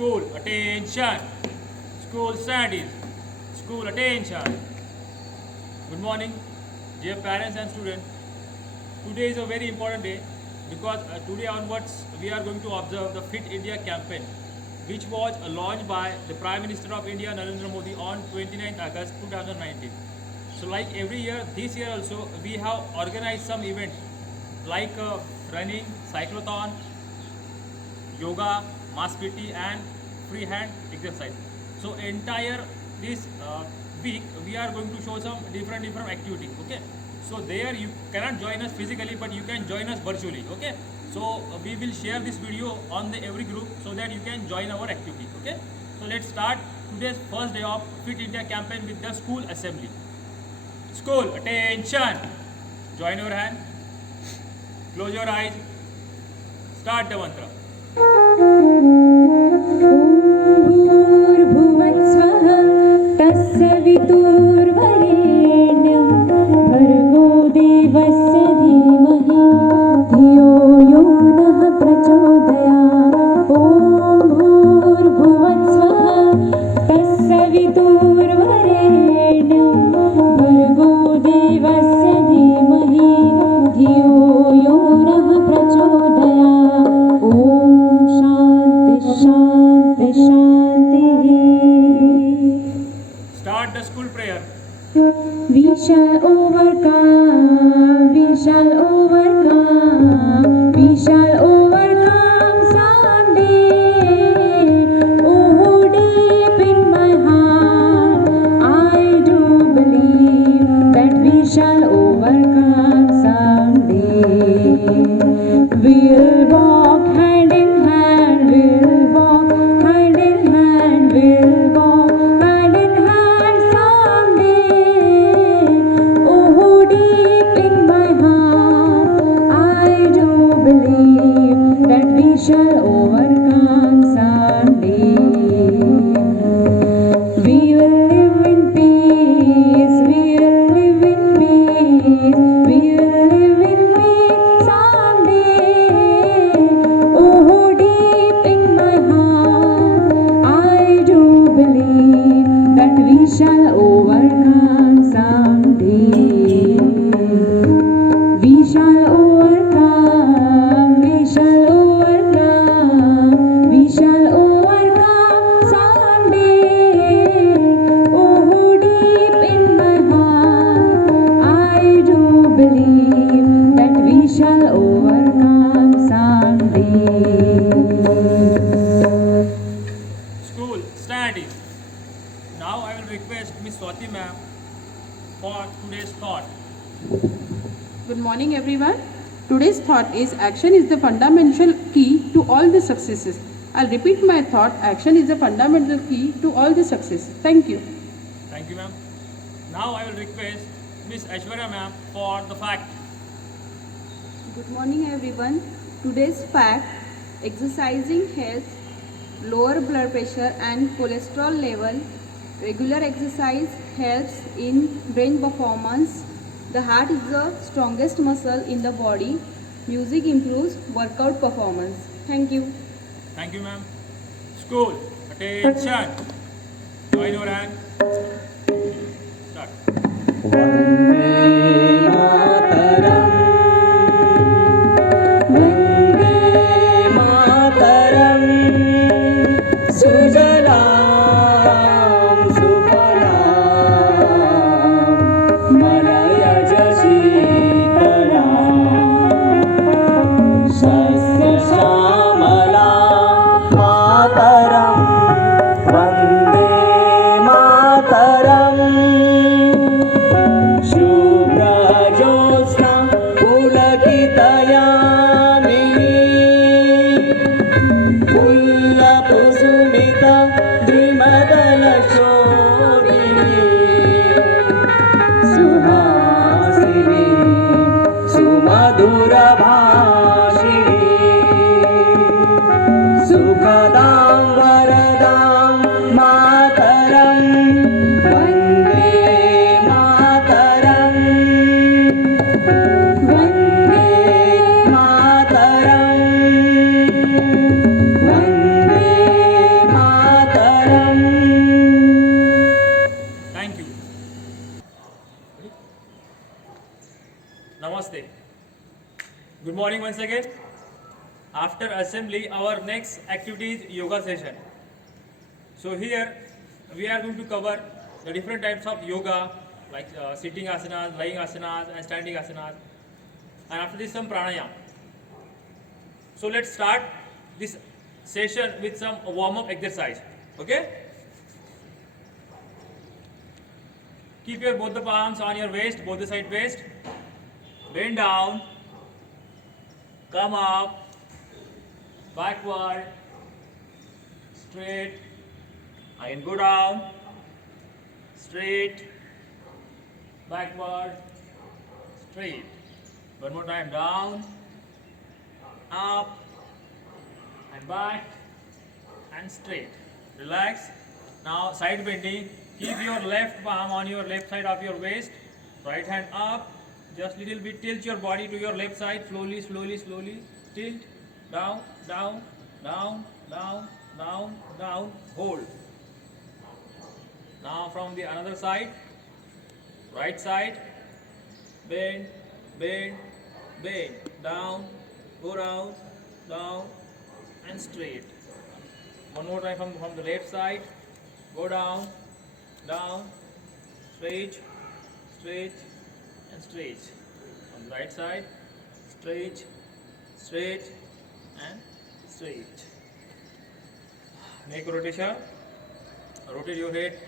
School attention. School studies. School attention. Good morning, dear parents and students. Today is a very important day because today onwards we are going to observe the Fit India campaign, which was launched by the Prime Minister of India Narendra Modi on 29th August 2019. So like every year, this year also we have organized some events like running, cyclothon, yoga, mass PT and free hand exercise. So entire this week we are going to show some different activities. Okay. So there you cannot join us physically, but you can join us virtually. Okay. So we will share this video on the every group so that you can join our activity. Okay. So let's start today's first day of Fit India campaign with the school assembly. School attention. Join your hand. Close your eyes. Start the mantra. भूर्भुवस्वः तत्सवितुर्वरेण्यं भर्गो देवस्य धीमहि धियो यो नः प्रचोदयात् ॐ भूर्भुवस्वः तत्सवितुर्वरेण्यं भर्गो देवस्य धीमहि धियो यो नः प्रचोदयात् ॐ शान्ति शान्तिः. Start the school prayer. We shall overcome, we shall overcome, we shall overcome someday. Oh, deep in my heart, I do believe that we shall overcome someday. We'll walk hand in hand, we'll walk hand in hand, we'll walk hand in hand someday. Oh, deep in my heart, I do believe that we shall overcome someday. We will live in peace, we will live in peace, we will live in peace someday. Oh, deep in my heart, I do believe that we shall overcome someday. We shall overcome, we shall overcome, we shall overcome someday. Oh, deep in my heart, I do believe that we shall overcome someday. School studies. Now I will request Miss Swati ma'am for today's thought. Good morning, everyone. Today's thought is action is the fundamental key to all the successes. I'll repeat my thought. Action is the fundamental key to all the success. Thank you. Thank you ma'am. Now I will request Miss Aishwarya ma'am for the fact. Good morning everyone. Today's fact: exercising helps lower blood pressure and cholesterol level. Regular exercise helps in brain performance. The heart is the strongest muscle in the body. Music improves workout performance. Thank you. Thank you ma'am. School attention. Join your hand. Start. वन्दे मातरं सुजलां सुफलां मलयज शीतलां शस्यश्यामलां मातरं वन्दे मातरम् शुभ्रज्योत्स्ना पुलकितयामिनी फुल्लकुसुमिता द्विमदलशोभिनी सुहासिनी सुमधुरभाषिणी सुखदां वरदां मातरं वन्दे मातरम् वन्दे मातरम् वन्दे once again. After assembly, our next activity is yoga session. So here we are going to cover the different types of yoga, like sitting asanas, lying asanas, and standing asanas. And after this, some pranayama. So let's start this session with some warm-up exercise. Okay? Keep your both the palms on your waist, both the side waist. Bend down. Come up. Backward. Straight. Again go down. Straight. Backward. Straight. One more time. Down. Up. And back. And straight. Relax. Now side bending. Keep your left palm on your left side of your waist. Right hand up. Just little bit. Tilt your body to your left side. Slowly, slowly, slowly. Tilt. Down, down, down, down, down, down. Hold. Now from the another side. Right side. Bend, bend, bend. Down. Go down, down, and straight. One more time from the left side. Go down, down, straight, straight, and straight. On the right side, straight, straight, and straight. Make a rotation. Rotate your head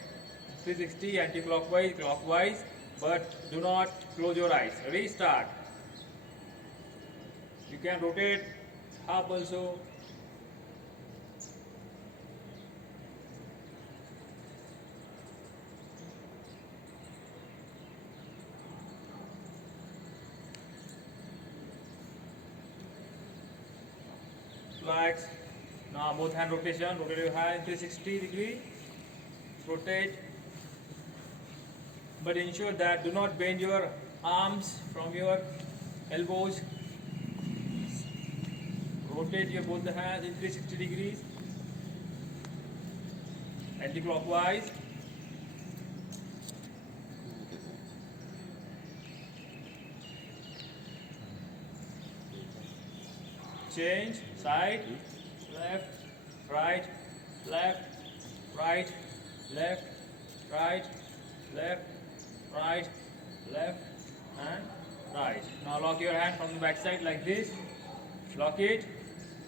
360 anti-clockwise, clockwise, but do not close your eyes. Ready? Start. You can rotate half also. Relax. Now both hand rotation. Rotate your hand 360 degree. Rotate. But ensure that do not bend your arms from your elbows. Rotate your both the hands in 360 degrees. Anti-clockwise. Change side, left, right, left, right, left, right, left, right, left, and right. Now lock your hand from the back side like this. Lock it.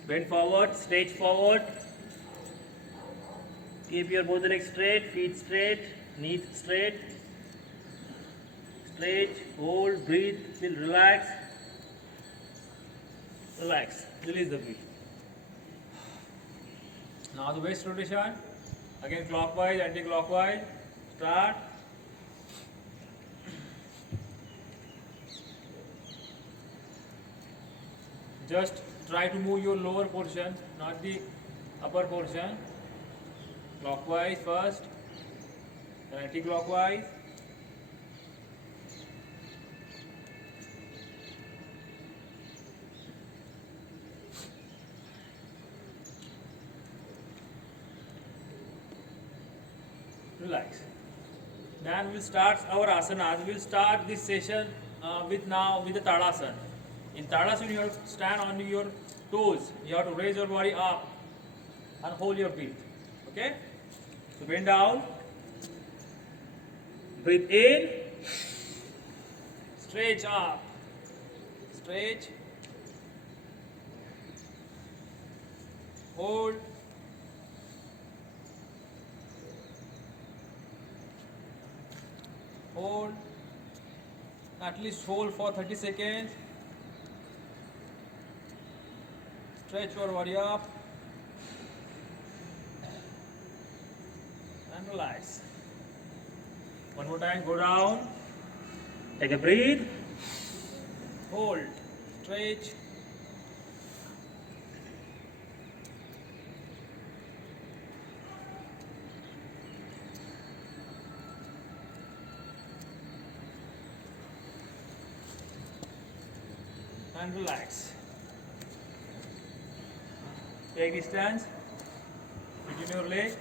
Bend forward, straight forward. Keep your both legs straight, feet straight, knees straight. Straight, hold, breathe, still relax. Relax, release the breath. Now the waist rotation. Again clockwise, anti-clockwise. Start. Just try to move your lower portion, not the upper portion. Clockwise first, then anti-clockwise. Relax. Then we'll start our asanas. We'll start this session with the Tadasana. In Tadasana, you have to stand on your toes. You have to raise your body up and hold your breath. Okay? So bend down. Breathe in. Stretch up. Stretch. Hold. Hold. At least hold for 30 seconds. Stretch your body up. And relax. One more time. Go down. Take a breath. Hold. Stretch. And relax. Take distance between your leg.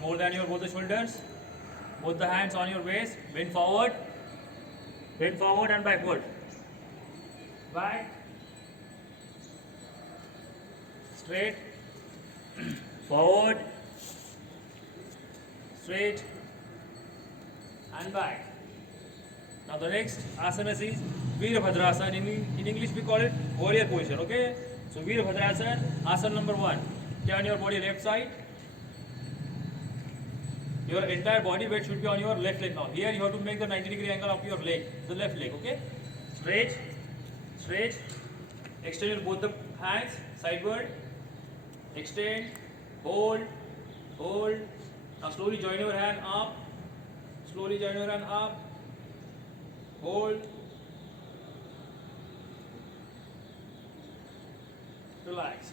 More than your both the shoulders. Both the hands on your waist. Bend forward. Bend forward and backward. Back. Straight. Forward. Straight. And back. Now the next asana is Virabhadrasana. In English we call it warrior position. Okay. So Virabhadrasana, asana number 1. Turn your body left side. Your entire body weight should be on your left leg now. Here you have to make the 90-degree angle of your leg, the left leg. Okay. Straight, straight. Extend your both the hands sideward. Extend, hold, hold. Now slowly join your hand up. Slowly join your hand up. Hold. Relax.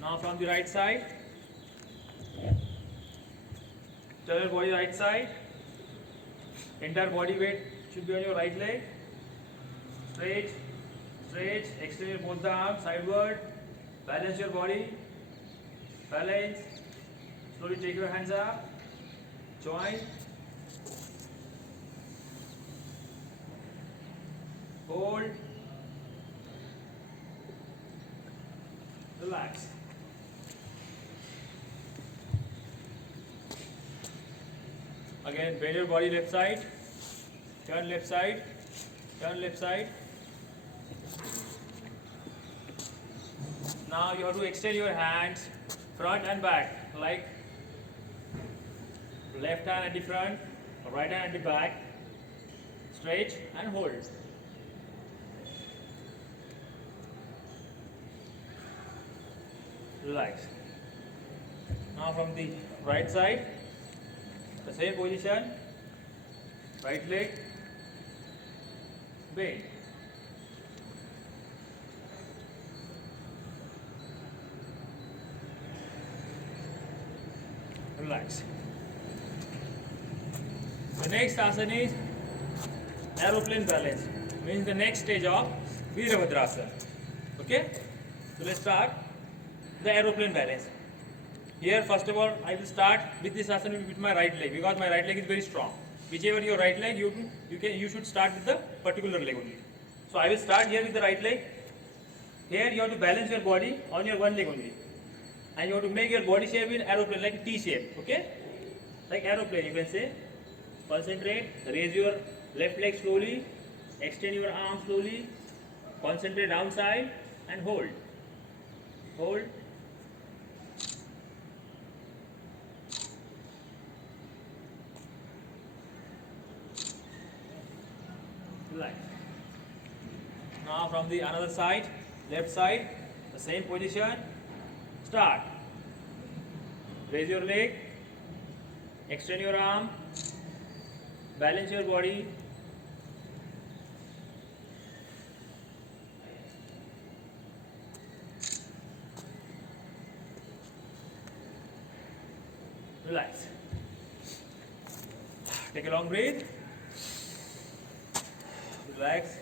Now from the right side. Turn your body right side. Entire body weight should be on your right leg. Straight, straight. Extend your both the arms sideward. Balance your body. Balance. Slowly take your hands up. Join. Hold. Relax. Again, bend your body left side. Turn left side. Turn left side. Now you have to extend your hands front and back, like left hand at the front, right hand at the back. Straight and hold. Relax. Now from the right side, the same position, right leg, bend. Relax. The next asana is aeroplane balance, means the next stage of Virabhadrasana. Okay? So let's start the aeroplane balance. Here first of all I will start with this asana with my right leg because my right leg is very strong. Whichever your right leg you should start with the particular leg only. So I will start here with the right leg. Here you have to balance your body on your one leg only. And you have to make your body shape in aeroplane like T shape. Okay? Like aeroplane you can say. Concentrate, raise your left leg slowly, extend your arm slowly, concentrate downside and hold. Hold. Relax. Now from the another side, left side, the same position. Start. Raise your leg, extend your arm, balance your body. Relax. Take a long breath. Relax.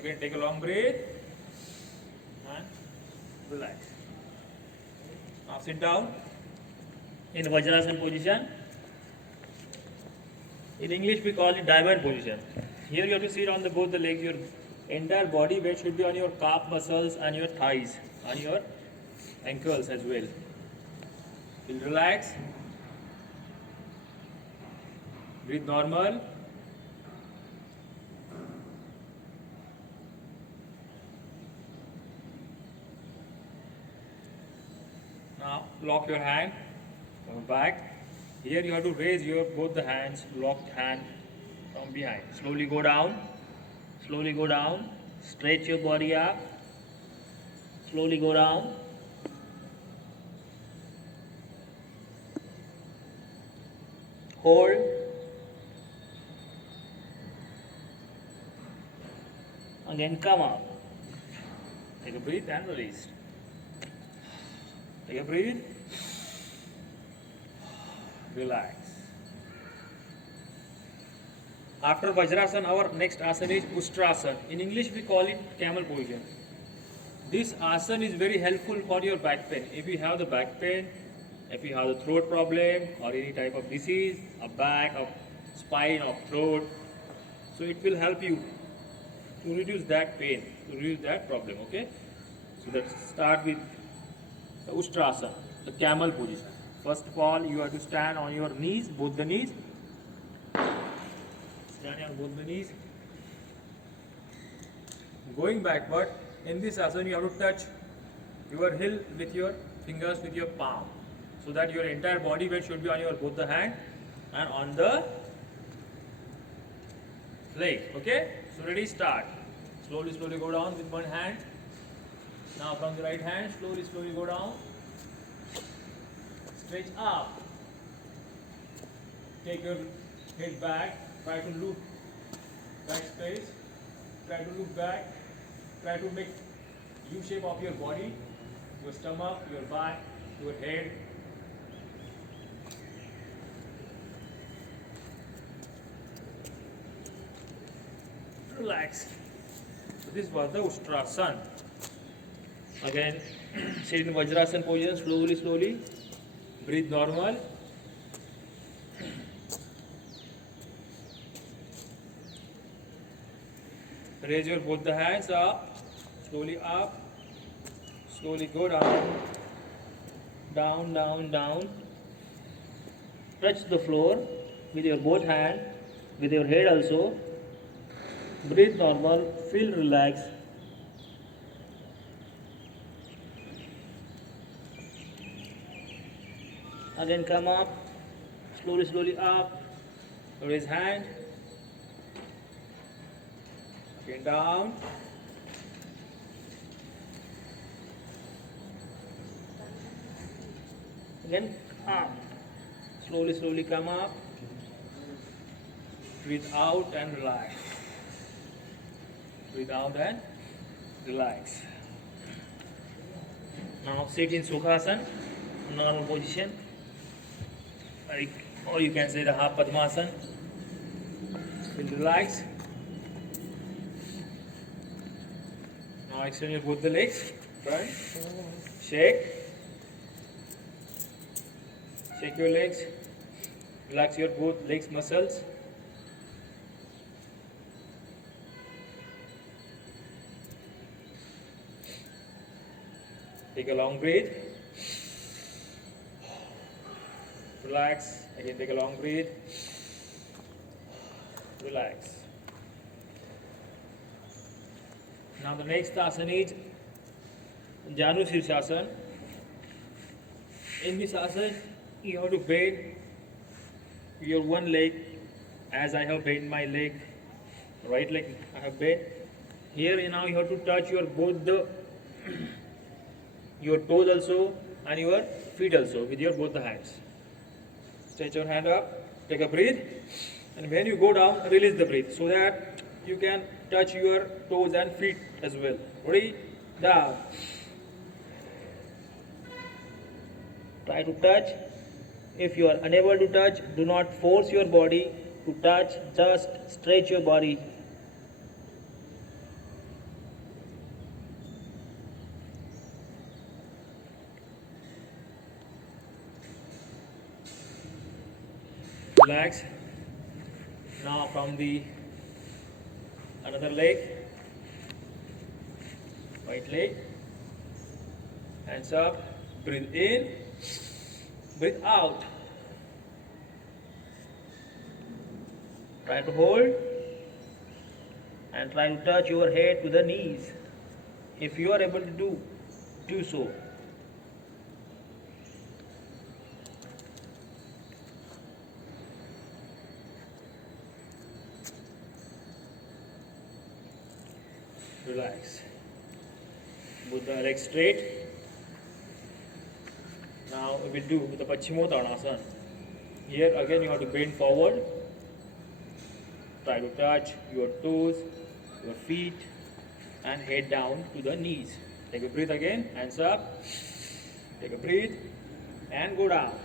Again, take a long breath and relax. Now sit down in Vajrasana position. In English, we call it diamond position. Here you have to sit on both the legs. Your entire body weight should be on your calf muscles and your thighs, on your ankles as well. You'll relax. Breathe normal. Now lock your hand, come back. Here you have to raise both the hands, locked hand from behind. Slowly go down. Slowly go down. Stretch your body up. Slowly go down. Hold. Again come up. Take a breath and release. Take a breath. Relax. After Vajrasana, our next asana is Ustrasana. In English, we call it camel position. This asana is very helpful for your back pain. If you have the back pain, if you have the throat problem or any type of disease, of back, of spine, of throat, So it will help you to reduce that pain, to reduce that problem. Okay. So let's start with the Ustrasana, the camel position. First of all, you have to stand on your knees, both the knees. Stand on both the knees. Going backward, in this asana you have to touch your heel with your fingers with your palm, so that your entire body weight should be on your both the hand and on the leg. Okay, so ready, start. Slowly go down with one hand. Now from the right hand, slowly go down. Stretch up. Take your head back. Try to look back space. Try to look back. Try to make U shape of your body, your stomach, your back, your head. Relax. So this was the Ustrasana. Again, sit in Vajrasana position, slowly. Breathe normal. Raise your both the hands up, slowly go down. Touch the floor with your both hands, with your head also. Breathe normal, feel relaxed. Again come up, slowly up, raise hand, again down. Again up, slowly come up, breathe out and relax. Breathe out and relax. Now sit in Sukhasana, normal position. Or you can say the half Padmasana. Feel relaxed. Now extend your both the legs. Front. Shake your legs. Relax your both legs muscles. Take a long breath. Relax. Again, take a long breath. Relax. Now the next asana is Janu Sirsasana. In this asana, you have to bend your one leg, as I have bent my leg, right leg I have bent. Here now you have to touch your both the your toes also and your feet also with your both the hands. Stretch your hand up, take a breath, and when you go down, release the breath so that you can touch your toes and feet as well. Ready? Down. Try to touch. If you are unable to touch, do not force your body to touch, just stretch your body. Relax. Now from the another leg, right leg, hands up, breathe in, breathe out. Try to hold and try to touch your head to the knees. If you are able to do so. Relax. Put the legs straight. Now we will do the Paschimottanasana. Here again you have to bend forward. Try to touch your toes, your feet, and head down to the knees. Take a breath again, hands up. Take a breath and go down.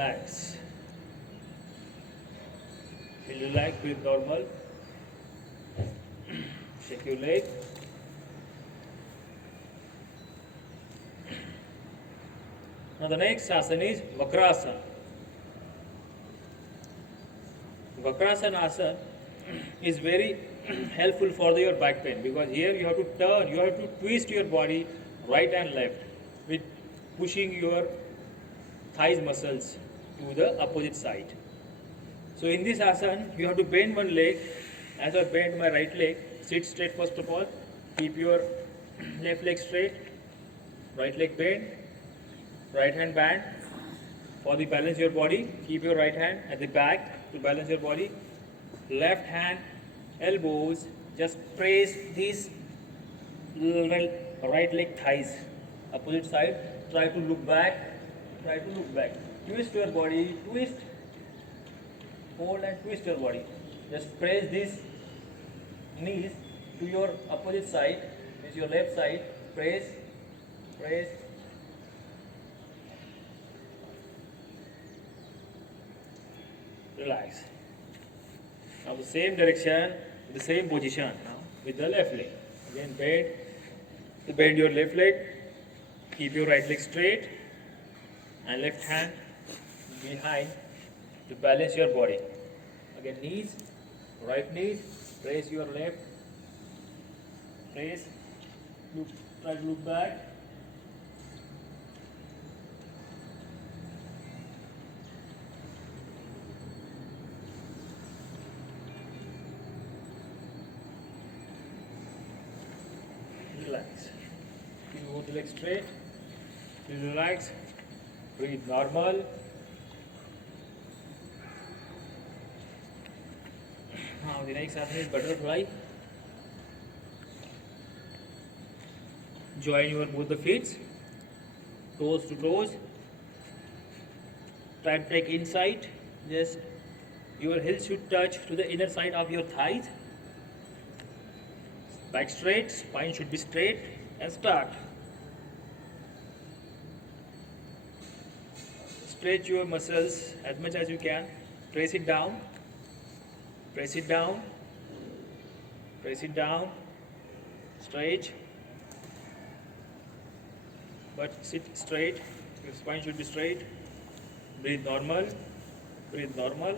Relax. Feel relaxed, breathe normal. Shake your leg. Now the next asana is Vakrasana. Vakrasana asana is very helpful for your back pain because here you have to turn, you have to twist your body right and left with pushing your thighs muscles to the opposite side. So in this asana, you have to bend one leg. As I bend my right leg, sit straight first of all. Keep your left leg straight, right leg bent, right hand bend. For the balance your body, keep your right hand at the back to balance your body. Left hand, elbows, just press this right leg thighs, opposite side. Try to look back, try to look back. Twist your body, twist, hold and twist your body. Just press these knees to your opposite side, which is your left side. Press, press. Relax. Now the same direction, the same position now with the left leg. Again bend your left leg, keep your right leg straight and left hand behind to balance your body. Again knees, right knees, press your left, press, look, try to look back. Relax. You move the leg straight. Feel relax. Breathe normal. Now the next asana is butterfly. Join your both the feet, toes to toes. Try to take inside. Just your heels should touch to the inner side of your thighs. Back straight, spine should be straight, and start. Stretch your muscles as much as you can. Press it down, press it down, press it down. Stretch, but sit straight. Your spine should be straight. Breathe normal, breathe normal.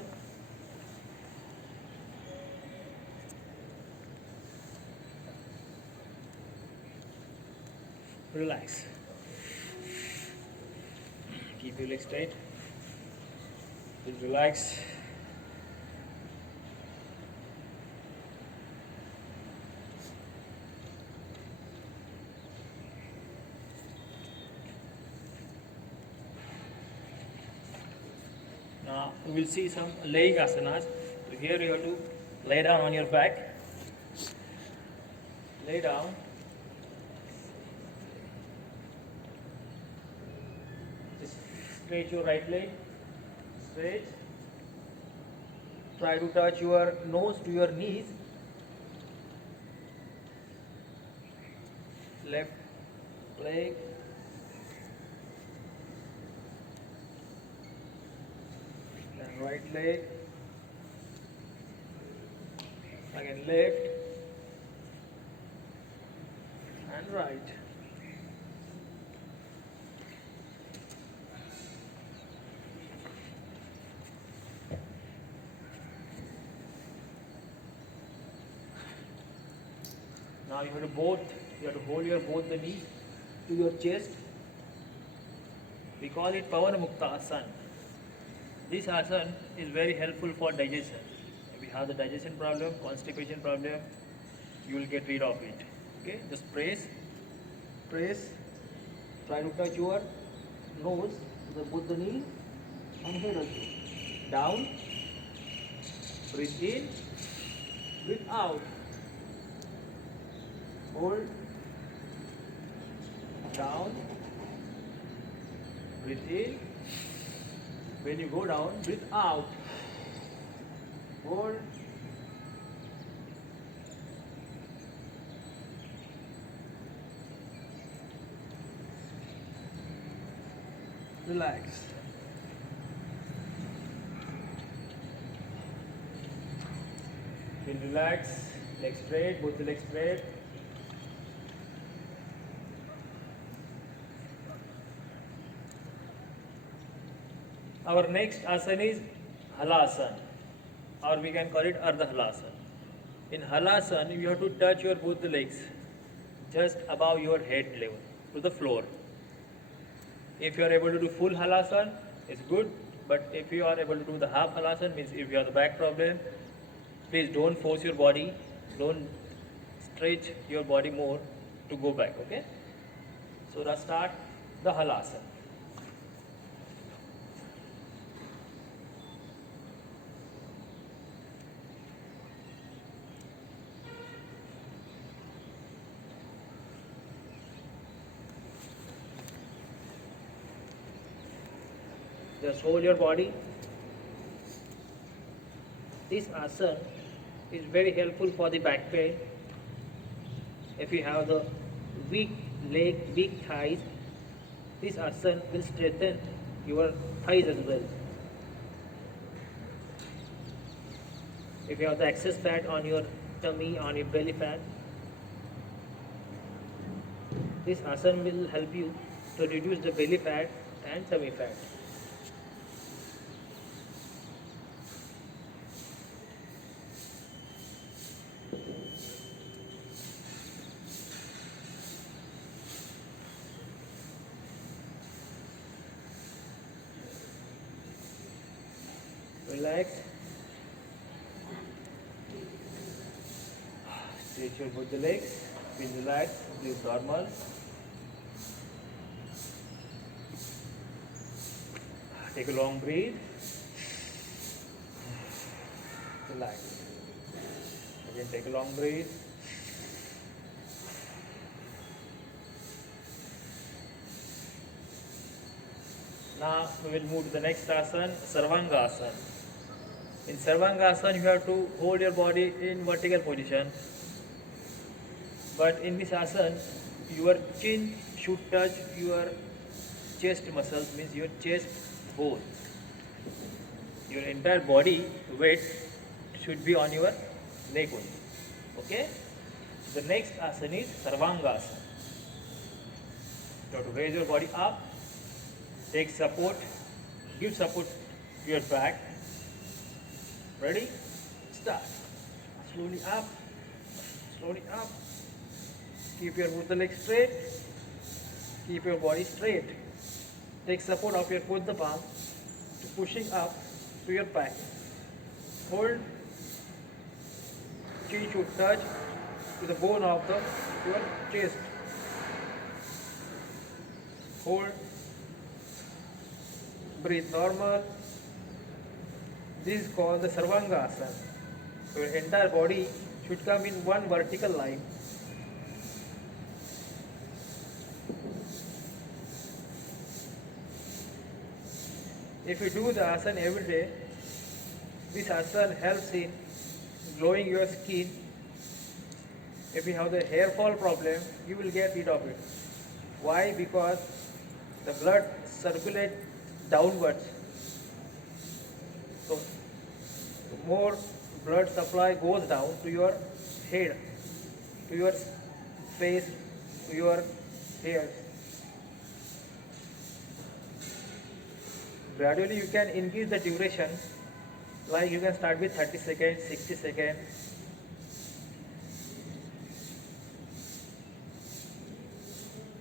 Relax. Keep your legs straight. Just relax. Now we will see some laying asanas. So here you have to lay down on your back. Lay down. Straight your right leg, straight. Try to touch your nose to your knees. Left leg. Then right leg. Again left and right. Now you have to hold your both the knees to your chest. We call it Pavan Mukta Asana. This asana is very helpful for digestion. If you have the digestion problem, constipation problem, you will get rid of it. Okay, just press, press. Try to touch your nose to both the knee and head also. Down. Breathe in. Breathe out. Hold, down, breathe in. When you go down, breathe out. Hold, relax. Feel relaxed. Legs straight. Both the legs straight. Our next asana is halasana, or we can call it Ardha Halasana. In halasana, you have to touch your both the legs just above your head level to the floor. If you are able to do full halasana, it's good. But if you are able to do the half halasana, means if you have the back problem, please don't force your body, don't stretch your body more to go back. Okay? So let's start the halasana. Just hold your body. This asana is very helpful for the back pain. If you have the weak leg, weak thighs, this asana will strengthen your thighs as well. If you have the excess fat on your tummy, on your belly fat, this asana will help you to reduce the belly fat and tummy fat. Relax. Stretch your both the legs. Feel relaxed. Breathe normal. Take a long breath. Relax. Again, take a long breath. Now we will move to the next asana, Sarvangasana. In Sarvangasana, you have to hold your body in vertical position. But in this asana, your chin should touch your chest muscles, means your chest bone. Your entire body weight should be on your neck only. Okay? The next asana is Sarvangasana. You have to raise your body up, take support, give support to your back. Ready? Start. Slowly up, slowly up. Keep your both the legs straight. Keep your body straight. Take support of your both the palm to pushing up to your back. Hold. Chin should touch to the bone of your chest. Hold. Breathe normal. This is called the Sarvangasana. Your entire body should come in one vertical line. If you do the asana every day, this asana helps in glowing your skin. If you have the hair fall problem, you will get rid of it. Why? Because the blood circulates downwards. So the more blood supply goes down to your head, to your face, to your hair. Gradually you can increase the duration, like you can start with 30 seconds, 60 seconds.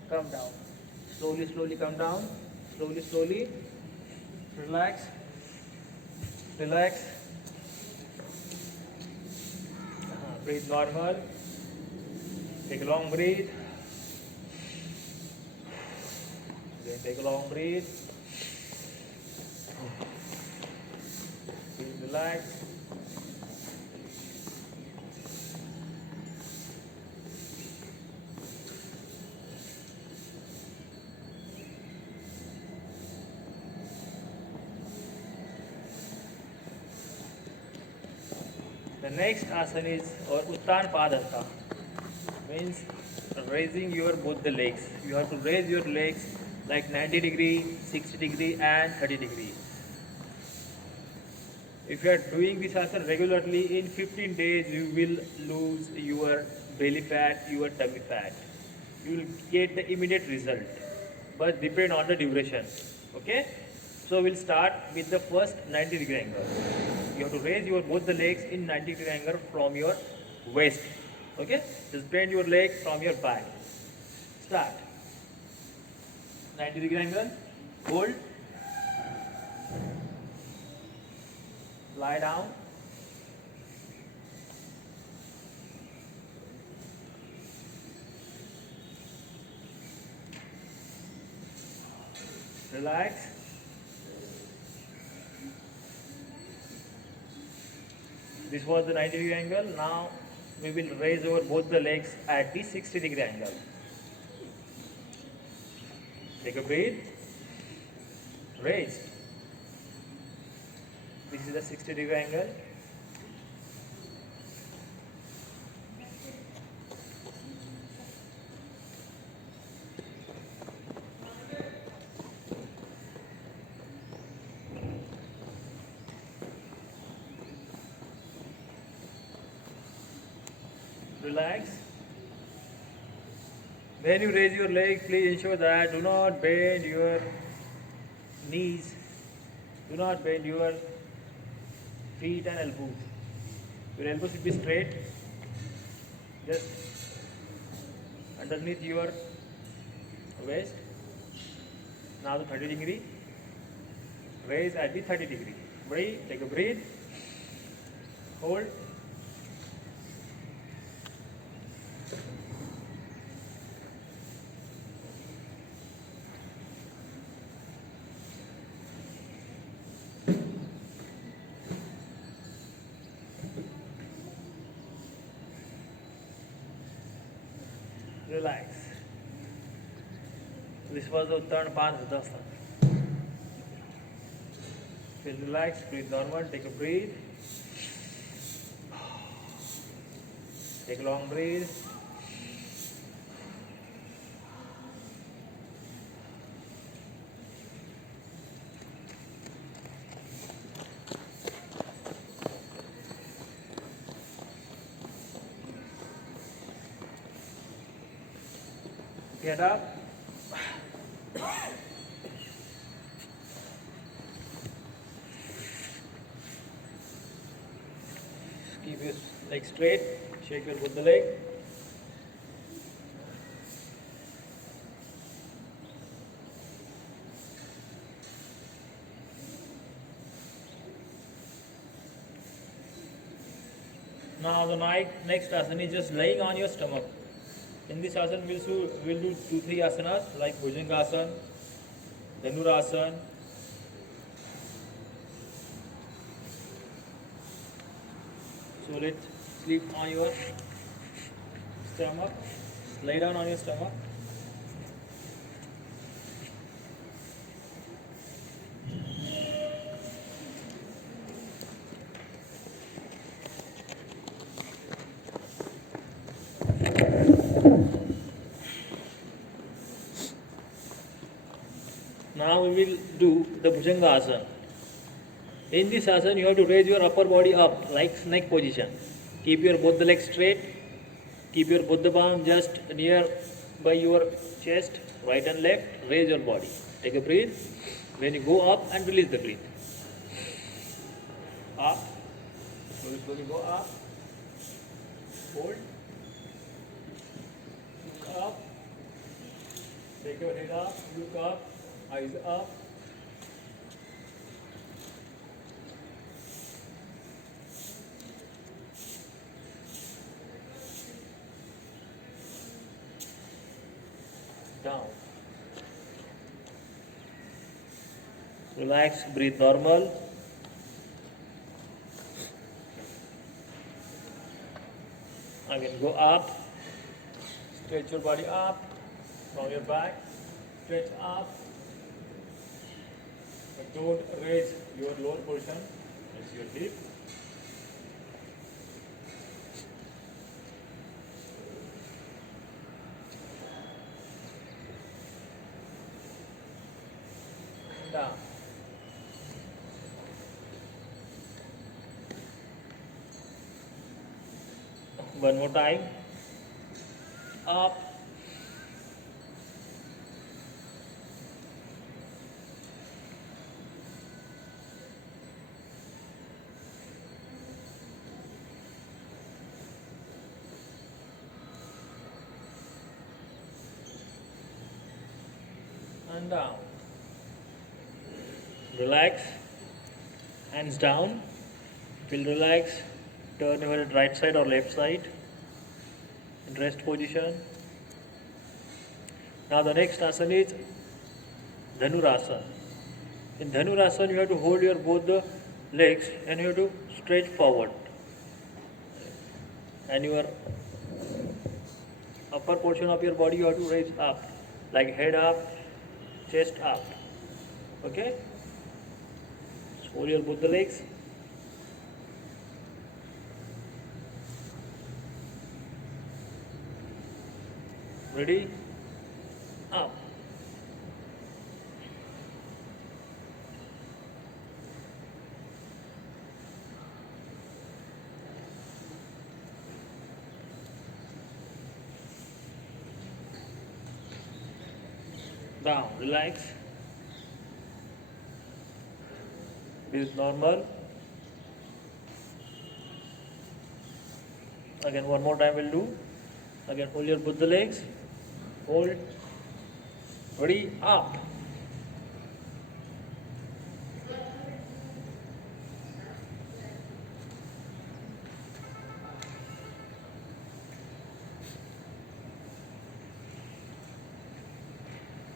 Come down. Slowly, slowly come down. Slowly, slowly. Relax. Relax. Breathe normal. Take a long breath. Then take a long breath. Feel relaxed. The next asana is or Uttan Padanta, means raising your both the legs. You have to raise your legs like 90 degree, 60 degree and 30 degree. If you are doing this asana regularly, in 15 days you will lose your belly fat, your tummy fat. You will get the immediate result, but depend on the duration. Okay, so we'll start with the first 90-degree angle. You have to raise your both the legs in 90-degree angle from your waist. Okay, just bend your leg from your back. Start. 90-degree angle. Hold. Lie down. Relax. This was the 90-degree angle. Now we will raise over both the legs at the 60-degree angle. Take a breath. Raise. This is the 60-degree angle. Relax. When you raise your leg, please ensure that do not bend your knees, do not bend your feet and elbows. Your elbows should be straight, just underneath your waist. Now the 30-degree. Raise at the 30-degree. Breathe, take a breath. Hold. Relax. This was the Uttan Padhasana. Feel relaxed, breathe normal, take a breath. Take a long breath. Get up. Keep your leg straight. Shake your both the leg. Now the next asana is just laying on your stomach. In this asana, we'll do 2-3 asanas like Bhujangasana, Dhanurasana. So let's sleep on your stomach. Lay down on your stomach. Now we will do the Bhujangasana. In this asana, you have to raise your upper body up like snake position. Keep your both the legs straight. Keep your both the palm just near by your chest, right and left. Raise your body. Take a breath. When you go up and release the breath. Up. Slowly go up. Hold. Look up. Take your head up. Look up. Eyes up. Down. Relax, breathe normal. Again, go up. Stretch your body up from your back. Stretch up. But don't raise your lower portion. That's your hip. Down. One more time. Up. And down. Relax. Hands down. Feel relax. Turn your head right side or left side. In rest position. Now the next asana is Dhanurasana. In Dhanurasana you have to hold your both the legs and you have to stretch forward. And your upper portion of your body you have to raise up. Like head up, chest up. Okay? So hold your both the legs. Ready? Up. Down. Relax. Breathe normal. Again, one more time we'll do. Again, hold your both the legs. Hold. Ready? Up.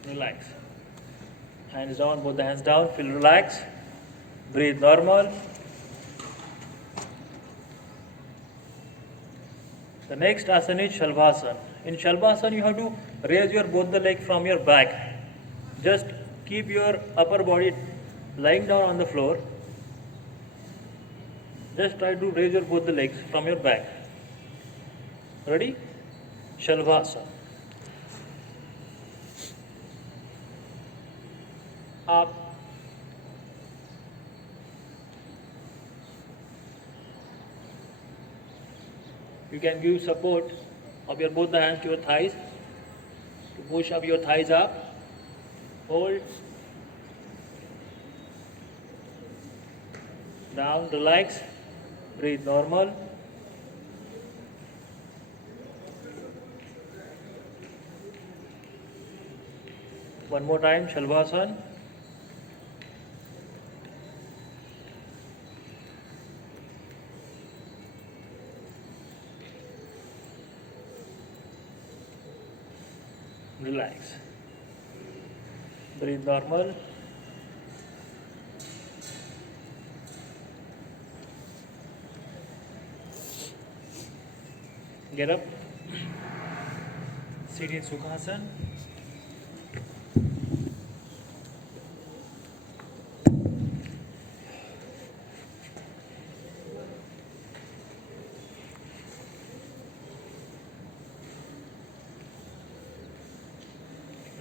Relax. Hands down, both the hands down. Feel relaxed. Breathe normal. The next asana is Shalvasana. In Shalvasana, you have to raise your both the leg from your back. Just keep your upper body lying down on the floor. Just try to raise your both the legs from your back. Ready? Shalvasana. Up. You can give support of your both the hands to your thighs to push up your thighs up. Hold. Down, relax. Breathe normal. One more time, Shalvasana. Relax. Breathe normal. Get up. Sit in Sukhasana.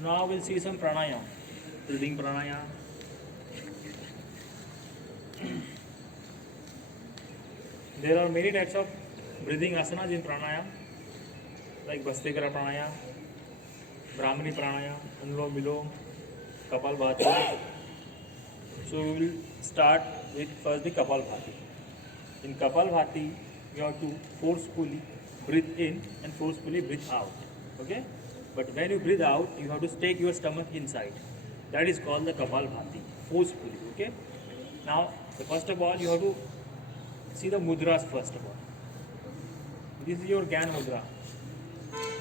Now we'll see some pranayama. Breathing pranayama. There are many types of breathing asanas in pranayama, like Bhastikara pranayama, Brahmani pranayama, Anulom Vilom, Kapalbhati. So we will start with first the Kapalbhati. In Kapalbhati, you have to forcefully breathe in and forcefully breathe out. Okay? But when you breathe out, you have to take your stomach inside. That is called the Kapalbhati, forcefully. Okay? Now, first of all, you have to see the mudras first of all. This is your Gyan mudra.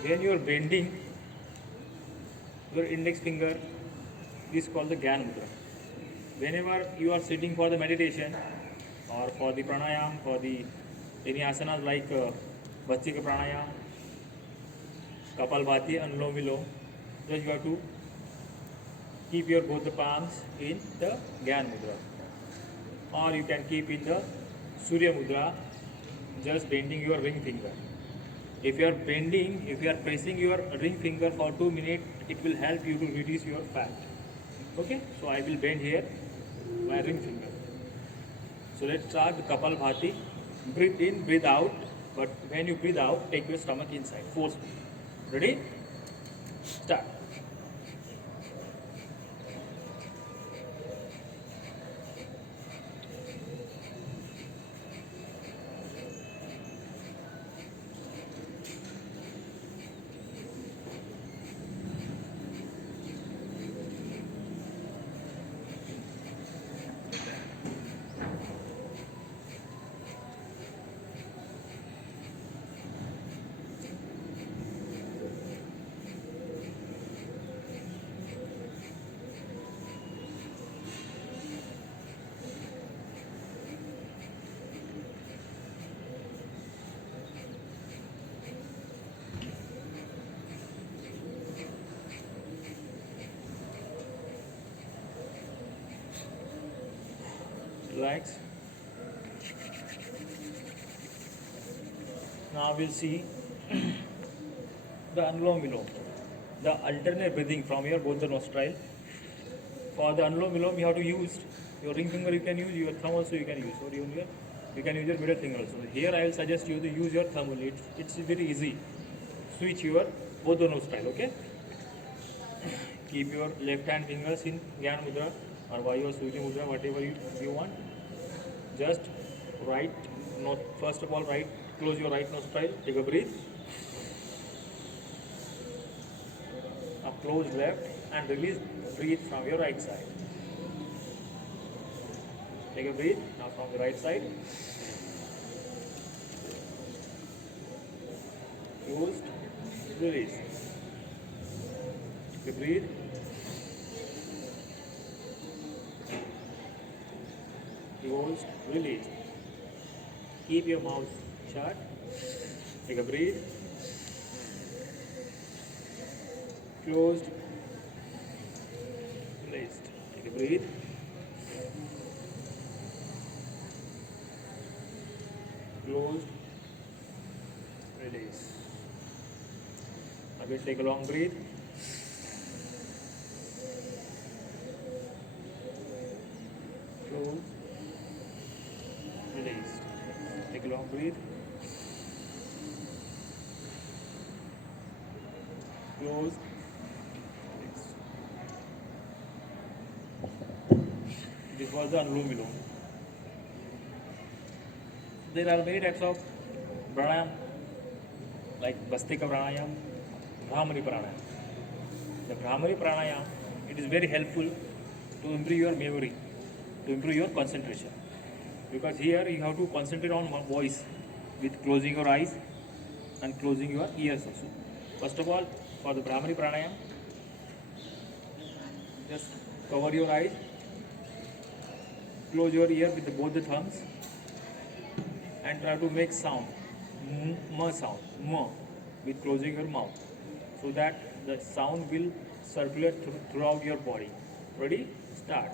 When you are bending your index finger, this is called the Gyan mudra. Whenever you are sitting for the meditation or for the pranayam, for the any asanas like Bhastika pranayam, Kapalbhati, Anulom Vilom, just you have to keep your both the palms in the Gyan mudra. Or you can keep in the Surya mudra, just bending your ring finger. If you are bending, if you are pressing your ring finger for 2 minutes, it will help you to reduce your fat. Okay, so I will bend here my ring finger. So let's start the Kapalbhati. Breathe in, breathe out. But when you breathe out, take your stomach inside, forcefully. Ready? Start. Relax. Now we'll see the Anulom Vilom, the alternate breathing from your both the nostril. For the Anulom Vilom, you have to use your ring finger. You can use your thumb also. You can use or you can use your middle finger also. Here I will suggest you to use your thumb only. It's very easy. Switch your both the nostril. Okay. Keep your left hand fingers in Gyan Mudra or Vayu or Surya Mudra, whatever you want. Just right, not first of all right, close your right nostril, take a breath. Now close left and release breathe from your right side. Take a breath now from the right side. Closed, release. Take a breath. Closed, release. Keep your mouth shut. Take a breath. Closed, released. Take a breath. Closed, release. Again, take a long breath. Close. Released. Take a long breath. Close. Release. This was the Anulom Vilom. There are many types of pranayam, like Bhastika pranayam, Brahmari pranayam. The Brahmari pranayam, it is very helpful to improve your memory, to improve your concentration. Because here you have to concentrate on one voice with closing your eyes and closing your ears also. First of all, for the Brahmari pranayam, just cover your eyes, close your ear with both the thumbs and try to make sound, m sound, m, with closing your mouth, so that the sound will circulate throughout your body. Ready? Start.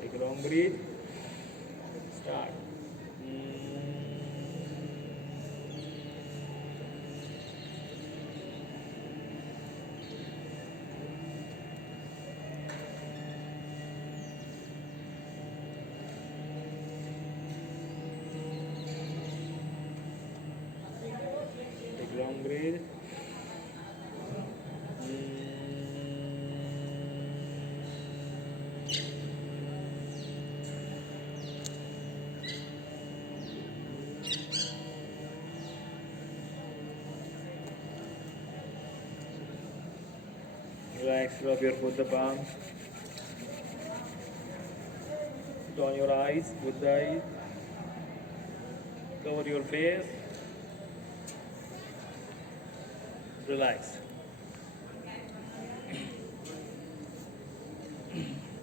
Take a long breath. Start. Take a long breath. Relax, rub your both the palms. Put on your eyes with the eyes. Cover your face. Relax.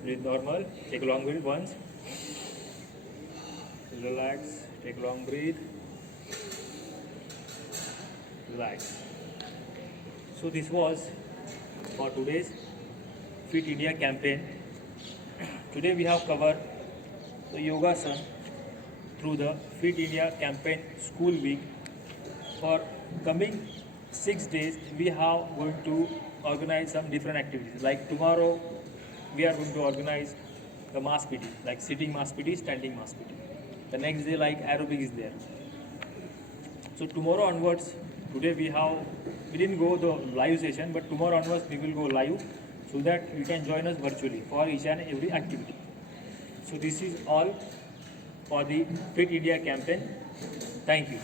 Breathe normal. Take a long breath once. Relax. Take a long breath. Relax. So this was for today's Fit India campaign. Today we have covered the Yogasan through the Fit India campaign school week for coming 6 days we have going to organize some different activities. Like tomorrow we are going to organize the mass PT, like sitting mass PT, standing mass PT. The next day like aerobic is there. So tomorrow onwards, today we didn't go the live session, but tomorrow onwards we will go live so that you can join us virtually for each and every activity. So this is all for the Fit India campaign. Thank you.